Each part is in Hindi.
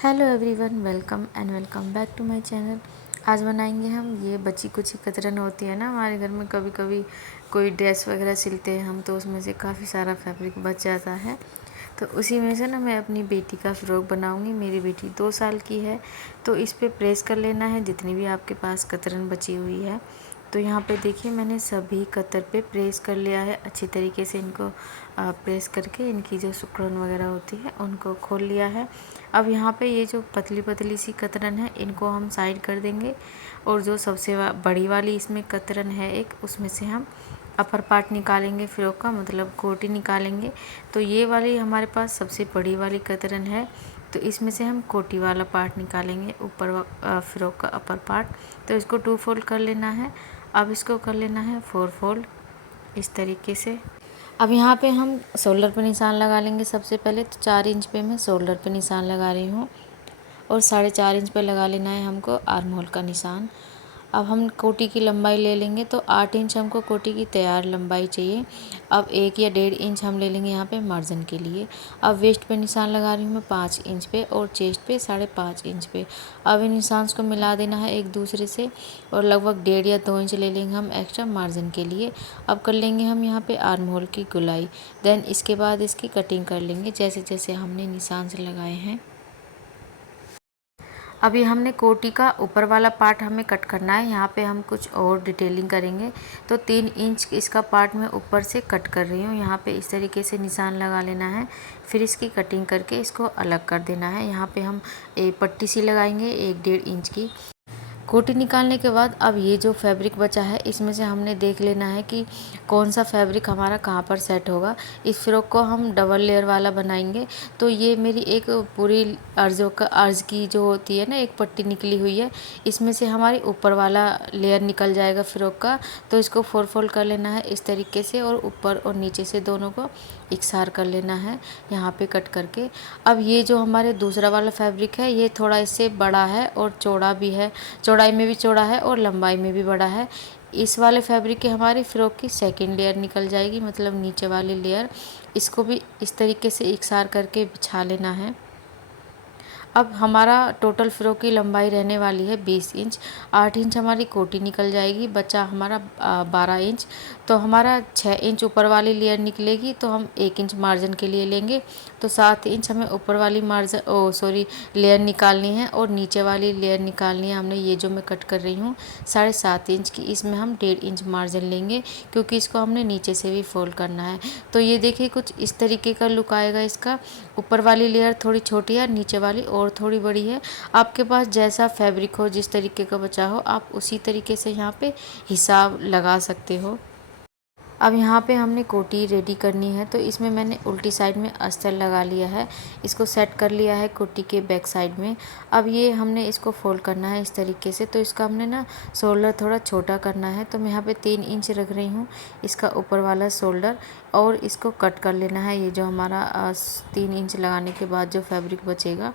Hello everyone, welcome and welcome back to my channel. आज बनाएंगे हम ये बची कुची कतरन होती है ना हमारे घर में। कभी कभी कोई ड्रेस वगैरह सिलते हैं हम, तो उसमें से काफ़ी सारा फैब्रिक बच जाता है। तो उसी में से ना मैं अपनी बेटी का फ़्रॉक बनाऊंगी। मेरी बेटी 2 साल की है। तो इस पे प्रेस कर लेना है जितनी भी आपके पास कतरन बची हुई है। तो यहाँ पे देखिए मैंने सभी कतर पे प्रेस कर लिया है अच्छी तरीके से। इनको प्रेस करके इनकी जो सिकुड़न वगैरह होती है उनको खोल लिया है। अब यहाँ पे ये जो पतली पतली सी कतरन है इनको हम साइड कर देंगे, और जो सबसे बड़ी वाली इसमें कतरन है एक, उसमें से हम अपर पार्ट निकालेंगे फ़्रॉक का, मतलब कोटी निकालेंगे। तो ये वाली हमारे पास सबसे बड़ी वाली कतरन है, तो इसमें से हम कोटी वाला पार्ट निकालेंगे, ऊपर फ़्रॉक का अपर पार्ट। तो इसको 2 फोल्ड कर लेना है। अब इसको कर लेना है 4 फोल्ड इस तरीके से। अब यहाँ पे हम शोल्डर पे निशान लगा लेंगे सबसे पहले। तो 4 इंच पे मैं शोल्डर पे निशान लगा रही हूँ, और 4.5 इंच पे लगा लेना है हमको आर्म होल का निशान। अब हम कोटी की लंबाई ले लेंगे, तो 8 इंच हमको कोटी की तैयार लंबाई चाहिए। अब 1 या 1.5 इंच हम ले लेंगे यहाँ पे मार्जिन के लिए। अब वेस्ट पे निशान लगा रही हूँ मैं 5 इंच पे, और चेस्ट पे 5.5 इंच पे। अब इन निशान को मिला देना है एक दूसरे से, और लगभग 1.5 या 2 इंच ले लेंगे हम एक्स्ट्रा मार्जिन के लिए। अब कर लेंगे हम यहाँ पे आर्म होल की गुलाई। देन इसके बाद इसकी कटिंग कर लेंगे जैसे जैसे हमने निशान से लगाए हैं। अभी हमने कोटी का ऊपर वाला पार्ट हमें कट करना है। यहाँ पे हम कुछ और डिटेलिंग करेंगे। तो 3 इंच इसका पार्ट मैं ऊपर से कट कर रही हूँ। यहाँ पे इस तरीके से निशान लगा लेना है, फिर इसकी कटिंग करके इसको अलग कर देना है। यहाँ पे हम एक पट्टी सी लगाएंगे 1-1.5 इंच की। कोटी निकालने के बाद अब ये जो फैब्रिक बचा है इसमें से हमने देख लेना है कि कौन सा फैब्रिक हमारा कहाँ पर सेट होगा। इस फ्रॉक को हम डबल लेयर वाला बनाएंगे। तो ये मेरी एक पूरी अर्ज की जो होती है ना, एक पट्टी निकली हुई है, इसमें से हमारी ऊपर वाला लेयर निकल जाएगा फ्रॉक का। तो इसको 4 फोल्ड कर लेना है इस तरीके से, और ऊपर और नीचे से दोनों को इकसार कर लेना है यहाँ पे कट करके। अब ये जो हमारे दूसरा वाला फैब्रिक है ये थोड़ा इससे बड़ा है और चौड़ा भी है, चौड़ाई में भी चौड़ा है और लंबाई में भी बड़ा है। इस वाले फैब्रिक की हमारी फ़्रॉक की सेकंड लेयर निकल जाएगी, मतलब नीचे वाली लेयर। इसको भी इस तरीके से इकसार करके बिछा लेना है। अब हमारा टोटल फ़्रॉक की लंबाई रहने वाली है 20 इंच। 8 इंच हमारी कोटी निकल जाएगी, बचा हमारा 12 इंच। तो हमारा 6 इंच ऊपर वाली लेयर निकलेगी, तो हम 1 इंच मार्जिन के लिए लेंगे। तो 7 इंच हमें ऊपर वाली लेयर निकालनी है, और नीचे वाली लेयर निकालनी है हमने। ये जो मैं कट कर रही हूँ 7.5 इंच की, इसमें हम 1.5 इंच मार्जिन लेंगे, क्योंकि इसको हमने नीचे से भी फोल्ड करना है। तो ये देखिए कुछ इस तरीके का लुक आएगा इसका। ऊपर वाली लेयर थोड़ी छोटी है, नीचे वाली और थोड़ी बड़ी है। आपके पास जैसा फैब्रिक हो, जिस तरीके का बचा हो, आप उसी तरीके से यहाँ पे हिसाब लगा सकते हो। अब यहाँ पे हमने कोटी रेडी करनी है। तो इसमें मैंने उल्टी साइड में अस्तर लगा लिया है, इसको सेट कर लिया है कोटी के बैक साइड में। अब ये हमने इसको फोल्ड करना है इस तरीके से। तो इसका हमने ना शोल्डर थोड़ा छोटा करना है। तो मैं यहाँ पे 3 इंच रख रही हूँ इसका ऊपर वाला शोल्डर, और इसको कट कर लेना है। ये जो हमारा 3 इंच लगाने के बाद जो फैब्रिक बचेगा।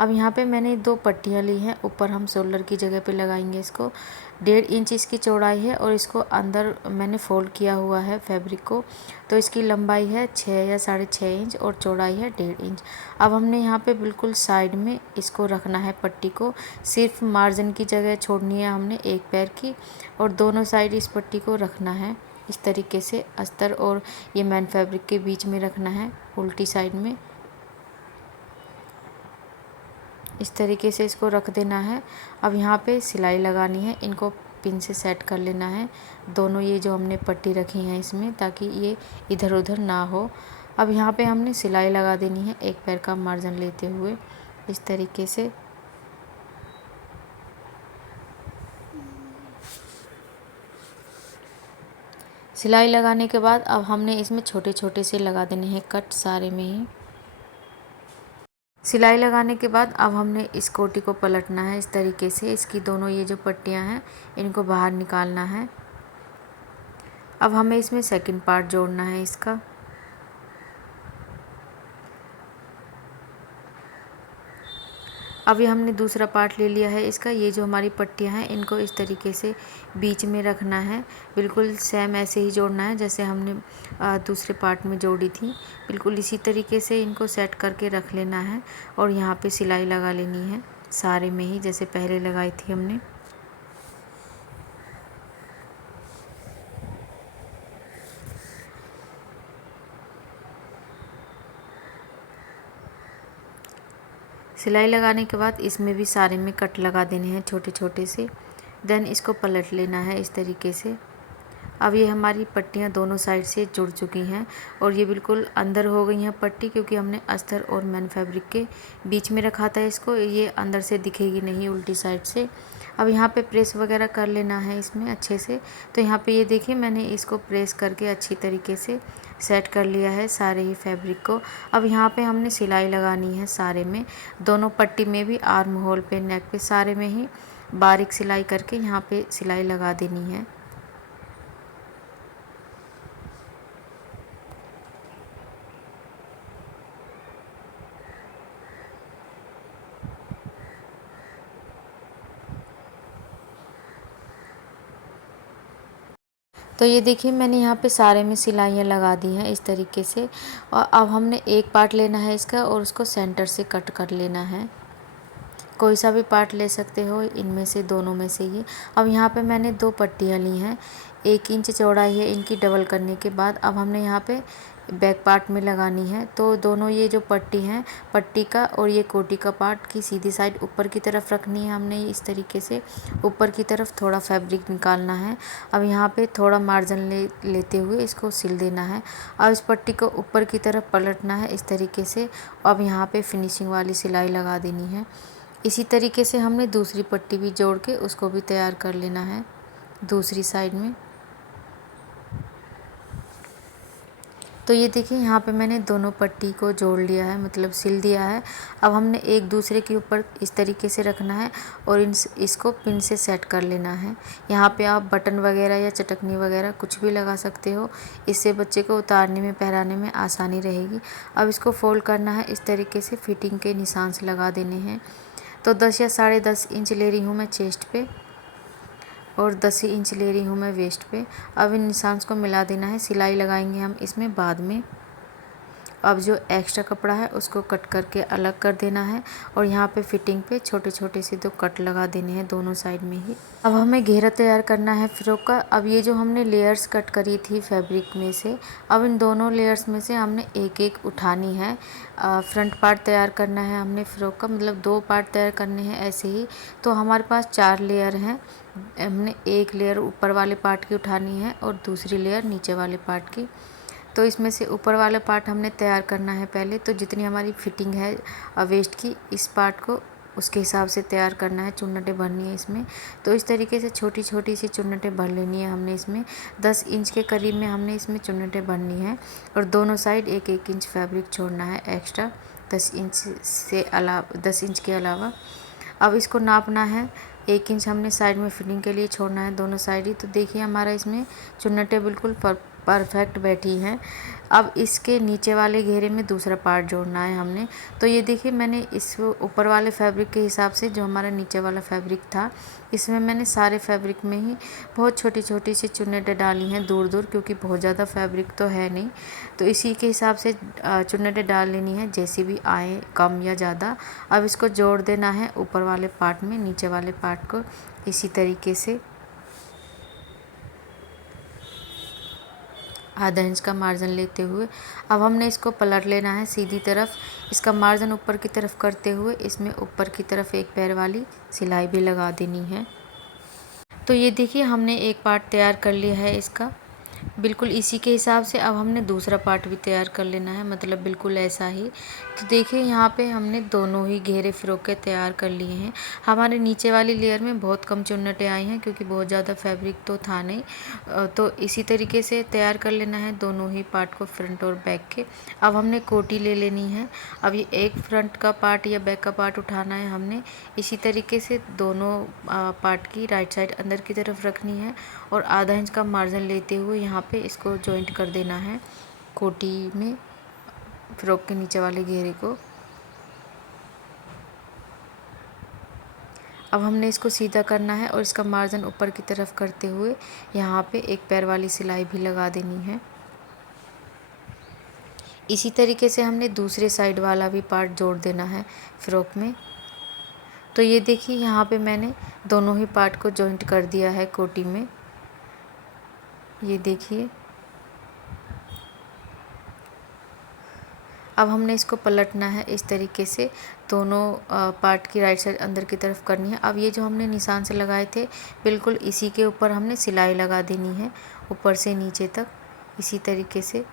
अब यहाँ पे मैंने 2 पट्टियाँ ली हैं, ऊपर हम शोल्डर की जगह पे लगाएंगे इसको। 1.5 इंच इसकी चौड़ाई है, और इसको अंदर मैंने फोल्ड किया हुआ है फैब्रिक को। तो इसकी लंबाई है 6 या 6.5 इंच, और चौड़ाई है 1.5 इंच। अब हमने यहाँ पे बिल्कुल साइड में इसको रखना है पट्टी को। सिर्फ मार्जिन की जगह छोड़नी है हमने एक पैर की, और दोनों साइड इस पट्टी को रखना है इस तरीके से। अस्तर और ये मैन फैब्रिक के बीच में रखना है उल्टी साइड में, इस तरीके से इसको रख देना है। अब यहाँ पे सिलाई लगानी है, इनको पिन से सेट कर लेना है दोनों ये जो हमने पट्टी रखी है इसमें, ताकि ये इधर उधर ना हो। अब यहाँ पे हमने सिलाई लगा देनी है एक पैर का मार्जिन लेते हुए इस तरीके से। सिलाई लगाने के बाद अब हमने इसमें छोटे छोटे से लगा देने हैं कट सारे में ही। सिलाई लगाने के बाद अब हमने इस कोटी को पलटना है इस तरीके से। इसकी दोनों ये जो पट्टियां हैं इनको बाहर निकालना है। अब हमें इसमें सेकंड पार्ट जोड़ना है इसका। अभी हमने दूसरा पार्ट ले लिया है इसका। ये जो हमारी पट्टियाँ हैं इनको इस तरीके से बीच में रखना है, बिल्कुल सेम ऐसे ही जोड़ना है जैसे हमने दूसरे पार्ट में जोड़ी थी। बिल्कुल इसी तरीके से इनको सेट करके रख लेना है और यहाँ पे सिलाई लगा लेनी है सारे में ही, जैसे पहले लगाई थी हमने। सिलाई लगाने के बाद इसमें भी सारे में कट लगा देने हैं छोटे छोटे से। देन इसको पलट लेना है इस तरीके से। अब ये हमारी पट्टियाँ दोनों साइड से जुड़ चुकी हैं और ये बिल्कुल अंदर हो गई हैं पट्टी, क्योंकि हमने अस्तर और मैन फैब्रिक के बीच में रखा था इसको। ये अंदर से दिखेगी नहीं उल्टी साइड से। अब यहाँ पे प्रेस वगैरह कर लेना है इसमें अच्छे से। तो यहाँ पे ये देखिए मैंने इसको प्रेस करके अच्छी तरीके से सेट कर लिया है सारे ही फैब्रिक को। अब यहाँ पे हमने सिलाई लगानी है सारे में, दोनों पट्टी में भी, आर्म होल पे, नेक पे, सारे में ही बारीक सिलाई करके यहाँ पे सिलाई लगा देनी है। तो ये देखिए मैंने यहाँ पे सारे में सिलाइयाँ लगा दी हैं इस तरीके से। और अब हमने एक पार्ट लेना है इसका और उसको सेंटर से कट कर लेना है। कोई सा भी पार्ट ले सकते हो इनमें से, दोनों में से ही। अब यहाँ पे मैंने 2 पट्टियाँ ली हैं, 1 इंच चौड़ाई है इनकी डबल करने के बाद। अब हमने यहाँ पे बैक पार्ट में लगानी है। तो दोनों ये जो पट्टी हैं, पट्टी का और ये कोटी का पार्ट की सीधी साइड ऊपर की तरफ रखनी है हमने इस तरीके से। ऊपर की तरफ थोड़ा फैब्रिक निकालना है। अब यहाँ पे थोड़ा मार्जिन लेते हुए इसको सिल देना है। अब इस पट्टी को ऊपर की तरफ पलटना है इस तरीके से। अब यहाँ पे फिनिशिंग वाली सिलाई लगा देनी है। इसी तरीके से हमने दूसरी पट्टी भी जोड़ के उसको भी तैयार कर लेना है दूसरी साइड में। तो ये देखिए यहाँ पे मैंने दोनों पट्टी को जोड़ लिया है, मतलब सिल दिया है। अब हमने एक दूसरे के ऊपर इस तरीके से रखना है और इसको पिन से सेट कर लेना है। यहाँ पे आप बटन वगैरह या चटकनी वगैरह कुछ भी लगा सकते हो, इससे बच्चे को उतारने में, पहनाने में आसानी रहेगी। अब इसको फोल्ड करना है इस तरीके से, फिटिंग के निशान से लगा देने हैं। तो 10 या 10.5 इंच ले रही हूँ मैं चेस्ट पे और 10 इंच ले रही हूँ मैं वेस्ट पे। अब इन निशान को मिला देना है। सिलाई लगाएंगे हम इसमें बाद में। अब जो एक्स्ट्रा कपड़ा है उसको कट करके अलग कर देना है और यहाँ पे फिटिंग पे छोटे छोटे से 2 कट लगा देने हैं दोनों साइड में ही। अब हमें घेरा तैयार करना है फ्रॉक का। अब ये जो हमने लेयर्स कट करी थी फैब्रिक में से, अब इन दोनों लेयर्स में से हमने एक एक उठानी है। फ्रंट पार्ट तैयार करना है हमने फ्रॉक का, मतलब 2 पार्ट तैयार करने हैं ऐसे ही। तो हमारे पास 4 लेयर हैं। हमने एक लेयर ऊपर वाले पार्ट की उठानी है और दूसरी लेयर नीचे वाले पार्ट की। तो इसमें से ऊपर वाला पार्ट हमने तैयार करना है पहले। तो जितनी हमारी फिटिंग है वेस्ट की, इस पार्ट को उसके हिसाब से तैयार करना है, चुन्नटें भरनी है इसमें। तो इस तरीके से छोटी छोटी सी चुन्नटें भर लेनी है हमने इसमें। 10 इंच के करीब में हमने इसमें चुन्नटें भरनी है और दोनों साइड 1-1 इंच फैब्रिक छोड़ना है एक्स्ट्रा, 10 इंच से अलावा, 10 इंच के अलावा। अब इसको नापना है, 1 इंच हमने साइड में फिटिंग के लिए छोड़ना है दोनों साइड ही। तो देखिए हमारा इसमें चुन्नटें बिल्कुल परफेक्ट बैठी हैं। अब इसके नीचे वाले घेरे में दूसरा पार्ट जोड़ना है हमने। तो ये देखिए मैंने इस ऊपर वाले फैब्रिक के हिसाब से जो हमारा नीचे वाला फैब्रिक था, इसमें मैंने सारे फैब्रिक में ही बहुत छोटी छोटी सी चुन्नटें डाली हैं दूर दूर, क्योंकि बहुत ज़्यादा फैब्रिक तो है नहीं। तो इसी के हिसाब से चुन्नटें डाल लेनी है, जैसी भी आए, कम या ज़्यादा। अब इसको जोड़ देना है ऊपर वाले पार्ट में नीचे वाले पार्ट को इसी तरीके से। आधा इंच का मार्जिन लेते हुए अब हमने इसको पलट लेना है सीधी तरफ। इसका मार्जिन ऊपर की तरफ करते हुए इसमें ऊपर की तरफ एक पैर वाली सिलाई भी लगा देनी है। तो ये देखिए हमने एक पार्ट तैयार कर लिया है इसका। बिल्कुल इसी के हिसाब से अब हमने दूसरा पार्ट भी तैयार कर लेना है, मतलब बिल्कुल ऐसा ही। तो देखिए यहाँ पे हमने दोनों ही घेरे फ्रॉक के तैयार कर लिए हैं। हमारे नीचे वाली लेयर में बहुत कम चुन्नटें आई हैं, क्योंकि बहुत ज़्यादा फैब्रिक तो था नहीं। तो इसी तरीके से तैयार कर लेना है दोनों ही पार्ट को, फ्रंट और बैक के। अब हमने कोटी ले लेनी है। अब ये एक फ्रंट का पार्ट या बैक का पार्ट उठाना है हमने। इसी तरीके से दोनों पार्ट की राइट साइड अंदर की तरफ रखनी है और आधा इंच का मार्जिन लेते हुए यहाँ पे इसको जॉइंट कर देना है कोटी में, फ्रॉक के नीचे वाले घेरे को। अब हमने इसको सीधा करना है और इसका मार्जिन ऊपर की तरफ करते हुए यहाँ पे एक पैर वाली सिलाई भी लगा देनी है। इसी तरीके से हमने दूसरे साइड वाला भी पार्ट जोड़ देना है फ्रॉक में। तो ये देखिए यहाँ पे मैंने दोनों ही पार्ट को जॉइंट कर दिया है कोटी में। ये देखिए अब हमने इसको पलटना है इस तरीके से, दोनों पार्ट की राइट साइड अंदर की तरफ करनी है। अब ये जो हमने निशान से लगाए थे बिल्कुल इसी के ऊपर हमने सिलाई लगा देनी है ऊपर से नीचे तक। इसी तरीके से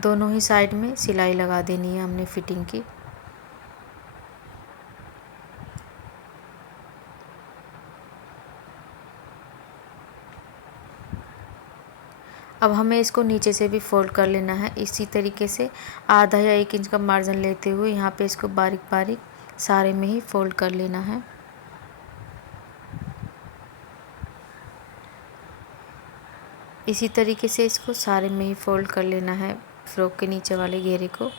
दोनों ही साइड में सिलाई लगा देनी है हमने फिटिंग की। अब हमें इसको नीचे से भी फोल्ड कर लेना है इसी तरीके से, आधा या 1 इंच का मार्जिन लेते हुए यहाँ पे इसको बारीक बारीक सारे में ही फोल्ड कर लेना है। इसी तरीके से इसको सारे में ही फोल्ड कर लेना है फ्रॉक के नीचे वाले घेरे को।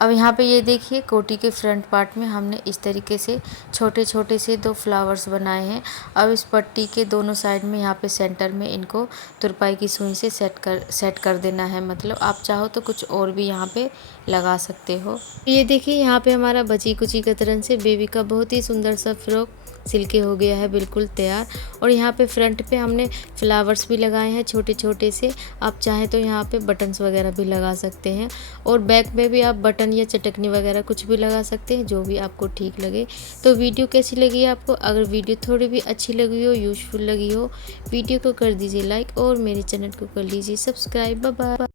अब यहाँ पे ये देखिए कोटी के फ्रंट पार्ट में हमने इस तरीके से छोटे छोटे से 2 फ्लावर्स बनाए हैं। अब इस पट्टी के दोनों साइड में यहाँ पे सेंटर में इनको तुरपाई की सुई से सेट कर देना है। मतलब आप चाहो तो कुछ और भी यहाँ पे लगा सकते हो। ये देखिए यहाँ पे हमारा बची कुची कतरन से बेबी का बहुत ही सुंदर सा फ्रॉक सिल्के हो गया है, बिल्कुल तैयार। और यहाँ पे फ्रंट पे हमने फ्लावर्स भी लगाए हैं छोटे छोटे से। आप चाहें तो यहाँ पे बटन्स वगैरह भी लगा सकते हैं और बैक में भी आप बटन या चटकनी वगैरह कुछ भी लगा सकते हैं, जो भी आपको ठीक लगे। तो वीडियो कैसी लगी आपको? अगर वीडियो थोड़ी भी अच्छी लगी हो, यूज़फुल लगी हो, वीडियो को कर दीजिए लाइक और मेरे चैनल को कर लीजिए सब्सक्राइब। Bye bye.